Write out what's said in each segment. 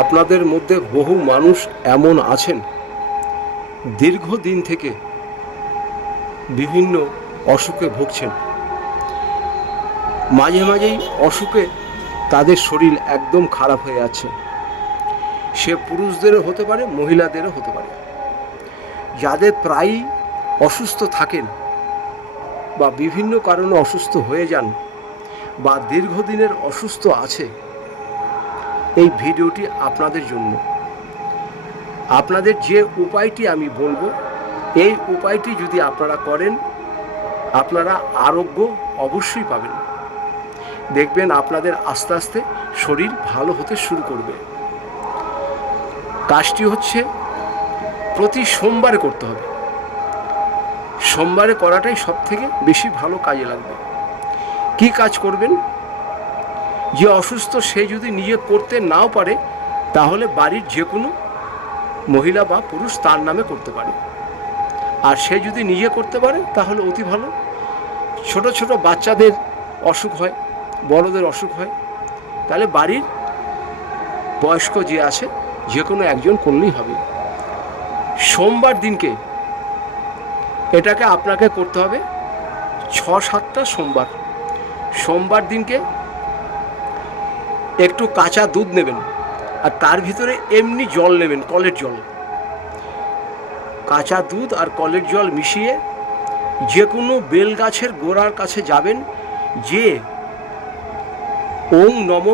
আপনাদের মধ্যে বহু মানুষ এমন আছেন। দীর্ঘদিন থেকে বিভিন্ন অসুখে ভুগছেন। মাঝে মাঝেই অসুখে তাদের শরীর একদম খারাপ হয়ে যাচ্ছে। সে পুরুষদেরও হতে পারে, মহিলাদেরও হতে পারে। যাদের প্রায়ই অসুস্থ থাকেন বা বিভিন্ন কারণে অসুস্থ হয়ে যান বা দীর্ঘদিনের অসুস্থ আছে এই ভিডিওটি আপনাদের জন্য। আপনাদের যে উপায়টি আমি বলব, এই উপায়টি যদি আপনারা করেন, আপনারা আরোগ্য অবশ্যই পাবেন। দেখবেন আপনাদের আস্তে আস্তে শরীর ভালো হতে শুরু করবে। কাজটি হচ্ছে প্রতি সোমবারে করতে হবে। সোমবারে করাটাই সব থেকে বেশি ভালো কাজে লাগবে। কি কাজ করবেন? যে অসুস্থ সে যদি নিজে করতে নাও পারে, তাহলে বাড়ির যে কোনো মহিলা বা পুরুষ তার নামে করতে পারে। আর সে যদি নিজে করতে পারে, তাহলে অতি ভালো। ছোট ছোট বাচ্চাদের অসুখ হয়, বড়দের অসুখ হয়, তাহলে বাড়ির বয়স্ক যে আছে যে কোনো একজন করলেই হবে। সোমবার দিনকে এটাকে আপনাকে করতে হবে ছ সাতটা সোমবার। সোমবার দিনকে একটু কাঁচা দুধ নেবেন আর তার ভিতরে এমনি জল নেবেন, কলের জল। কাঁচা দুধ আর কলের জল মিশিয়ে যে কোনো বেল গাছের গোড়ার কাছে যাবেন, যে ওং নম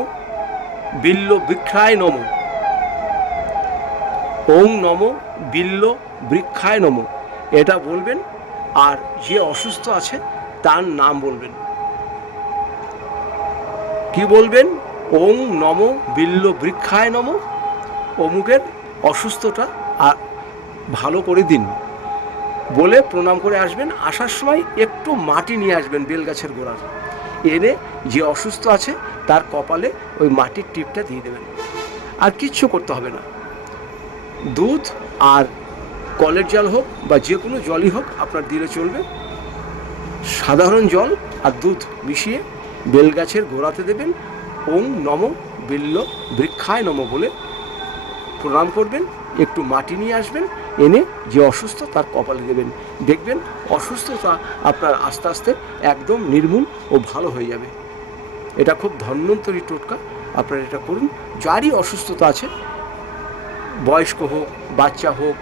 বিল্ল বৃক্ষায় নম। ওং নম বিল্ল বৃক্ষায় নম, এটা বলবেন, আর যে অসুস্থ আছে তার নাম বলবেন। কি বলবেন? ওং নম বিল্ল বৃক্ষায় নম। অমুকের অসুস্থটা আর ভালো করে দিন বলে প্রণাম করে আসবেন। আসার সময় একটু মাটি নিয়ে আসবেন বেলগাছের গোড়ার এনে যে অসুস্থ আছে তার কপালে ওই মাটির টিপটা দিয়ে দেবেন। আর কিচ্ছু করতে হবে না। দুধ আর কলের জল হোক বা যে কোনো জলই হোক আপনার দিলে চলবে। সাধারণ জল আর দুধ মিশিয়ে বেলগাছের গোড়াতে দেবেন। ওং নম বিল্ল বৃক্ষায় নম বলে প্রণাম করবেন, একটু মাটি নিয়ে আসবেন, এনে যে অসুস্থ তার কপালে দেবেন। দেখবেন অসুস্থতা আপনার আস্তে আস্তে একদম নির্মূল ও ভালো হয়ে যাবে। এটা খুব ধন্বন্তরী টোটকা, আপনারা এটা করুন। যারই অসুস্থতা আছে, বয়স্ক হোক, বাচ্চা হোক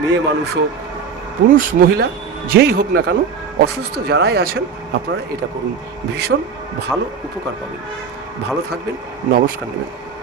মেয়ে মানুষ হোক, পুরুষ, মহিলা, যেই হোক না কেন অসুস্থ যারাই আছেন আপনারা এটা করুন। ভীষণ ভালো উপকার পাবেন। ভালো থাকবেন নমস্কার নেবেন।